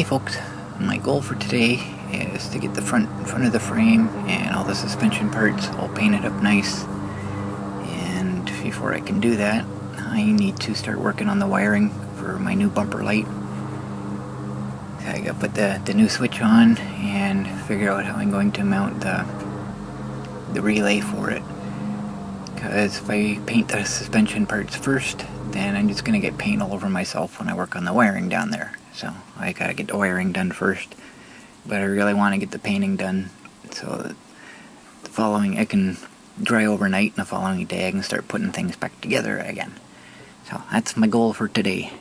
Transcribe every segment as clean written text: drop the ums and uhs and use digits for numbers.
Hey folks, my goal for today is to get the front of the frame and all the suspension parts all painted up nice. And before I can do that, I need to start working on the wiring for my new bumper light. So I gotta put the new switch on and figure out how I'm going to mount the relay for it. Because if I paint the suspension parts first, then I'm just going to get paint all over myself when I work on the wiring down there. So I gotta get the wiring done first. But I really want to get the painting done so that the following, I can dry overnight and the following day I can start putting things back together again. So that's my goal for today.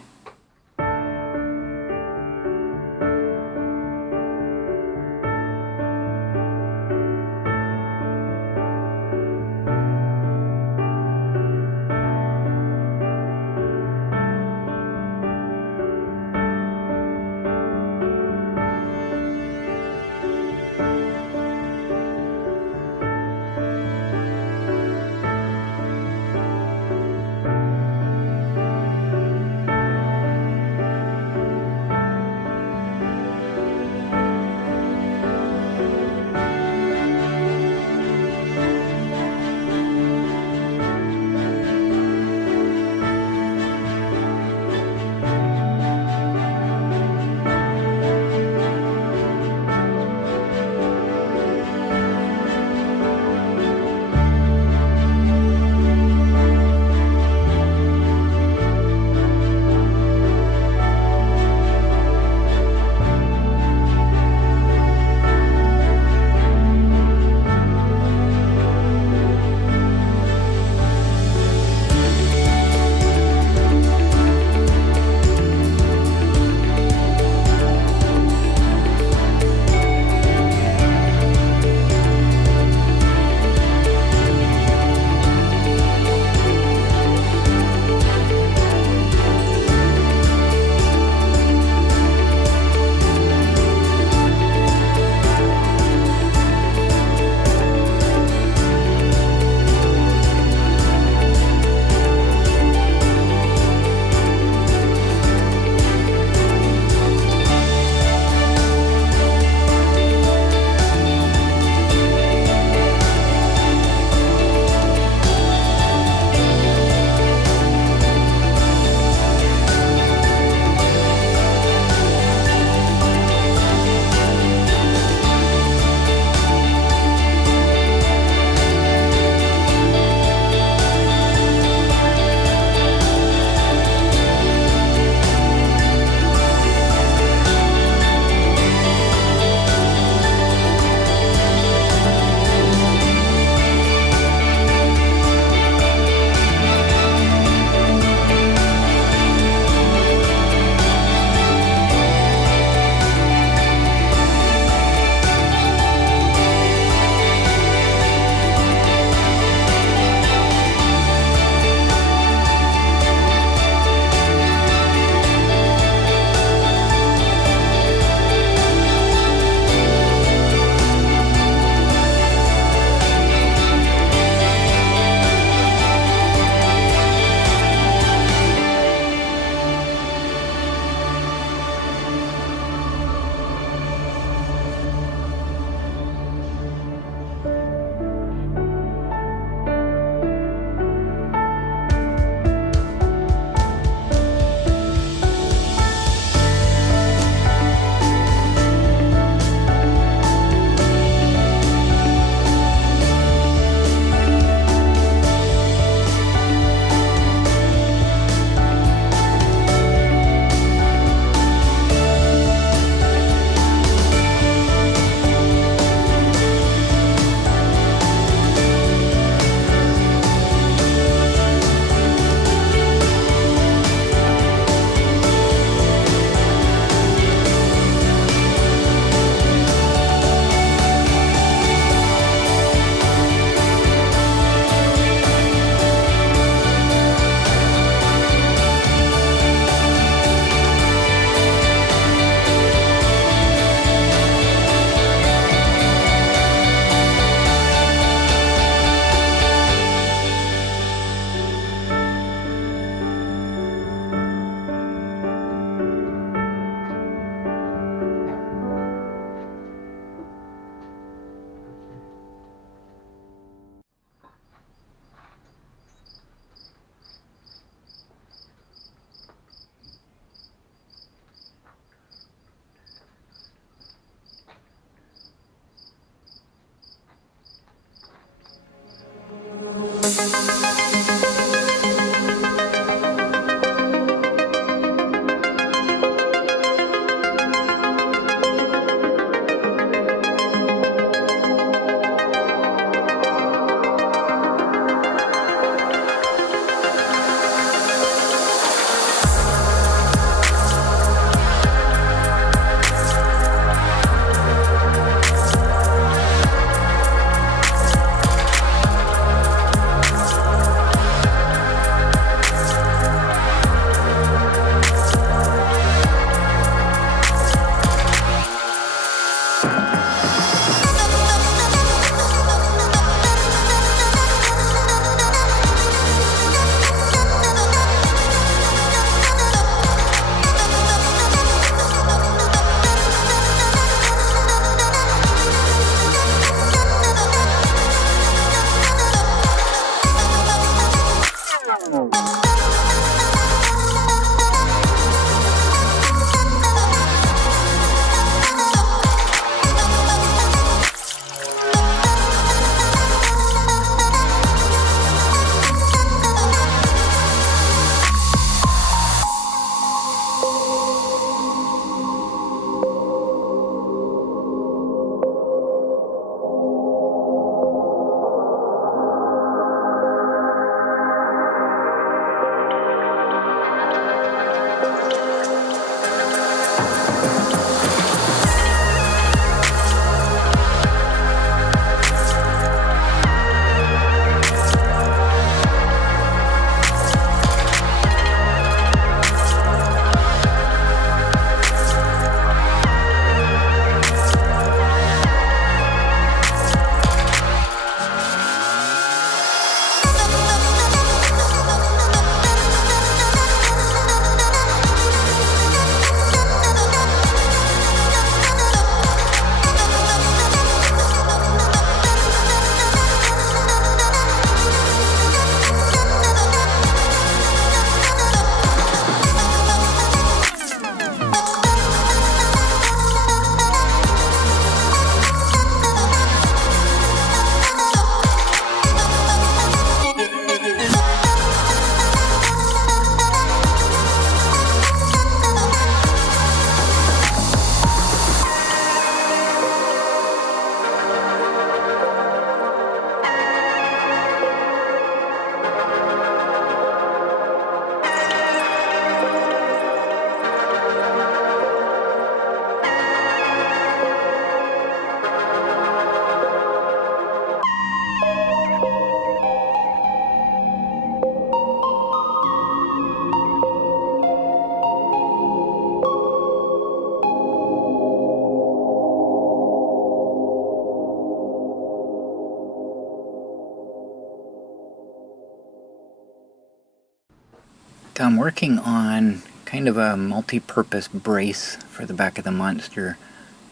I'm working on kind of a multi-purpose brace for the back of the monster.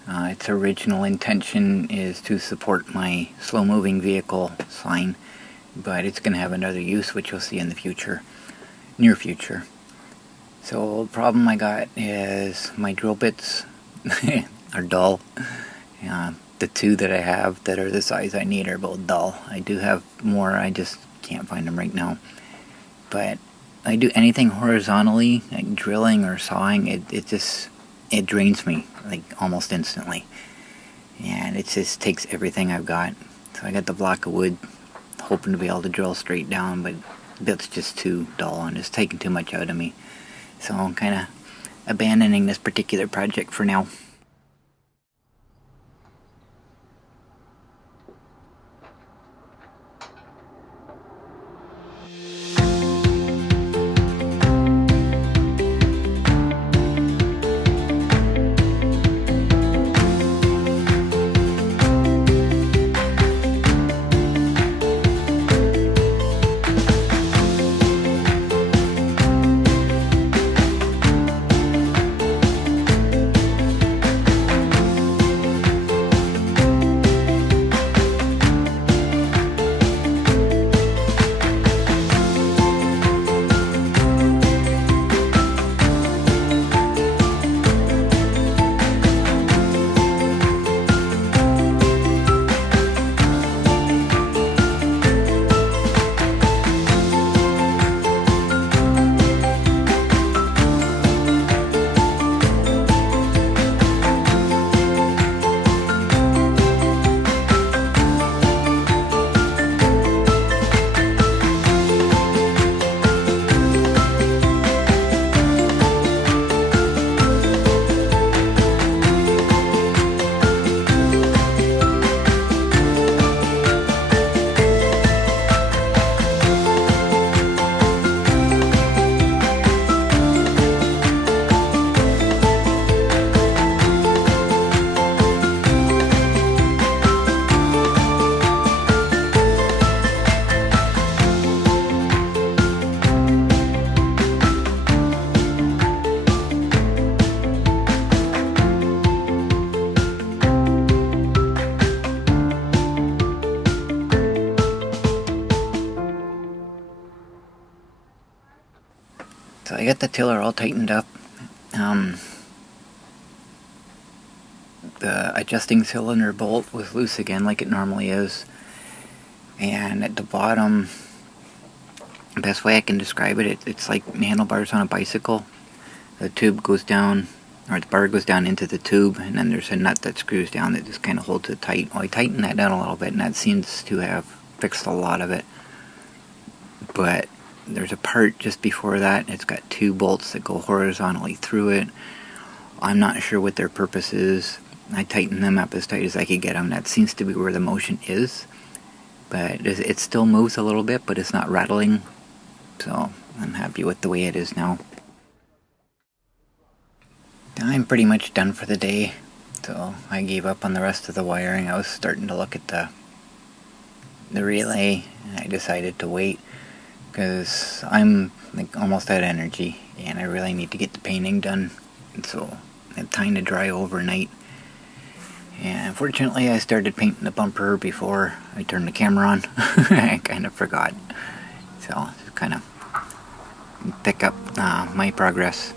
Its original intention is to support my slow-moving vehicle sign, but it's going to have another use, which you'll see in the future, near future. So the problem I got is my drill bits are dull. The two that I have that are the size I need are both dull. I do have more, I just can't find them right now. But I do anything horizontally, like drilling or sawing, it drains me like almost instantly. And it just takes everything I've got. So I got the block of wood, hoping to be able to drill straight down, but it's just too dull and it's taking too much out of me. So I'm kind of abandoning this particular project for now. got the tiller all tightened up. The adjusting cylinder bolt was loose again like it normally is. And at the bottom, the best way I can describe it, it's like handlebars on a bicycle. The tube goes down, or the bar goes down into the tube, and then there's a nut that screws down that just kind of holds it tight. Well, I tightened that down a little bit, and that seems to have fixed a lot of it. But there's a part just before that. It's got 2 bolts that go horizontally through it. I'm not sure what their purpose is. I tightened them up as tight as I could get them. That seems to be where the motion is. But it still moves a little bit, but it's not rattling. So I'm happy with the way it is now. I'm pretty much done for the day. So I gave up on the rest of the wiring. I was starting to look at the relay, and I decided to wait because I'm like almost out of energy and I really need to get the painting done. And so I have time to dry overnight. And unfortunately, I started painting the bumper before I turned the camera on. I kind of forgot. So just kind of pick up my progress.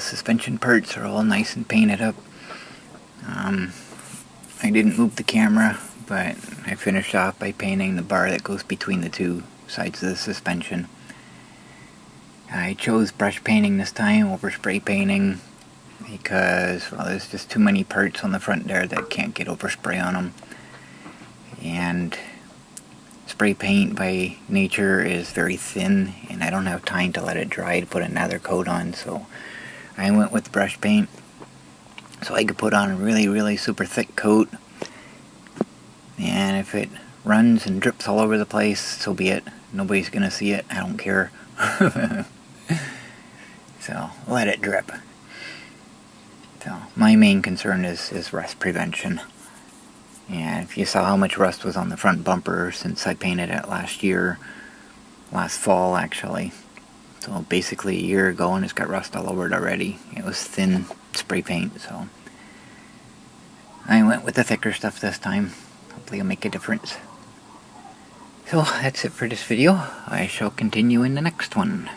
suspension parts are all nice and painted up. I didn't move the camera, but I finished off by painting the bar that goes between the two sides of the suspension. I chose brush painting this time over spray painting because, well, there's just too many parts on the front there that can't get overspray on them. And spray paint by nature is very thin, and I don't have time to let it dry to put another coat on, so I went with brush paint so I could put on a really super thick coat, and if it runs and drips all over the place, so be it. Nobody's gonna see it. I don't care. So let it drip. So my main concern is rust prevention. And if you saw how much rust was on the front bumper since I painted it last fall actually. So basically a year ago, and it's got rust all over it already. It was thin spray paint, so I went with the thicker stuff this time. Hopefully it'll make a difference. So that's it for this video. I shall continue in the next one.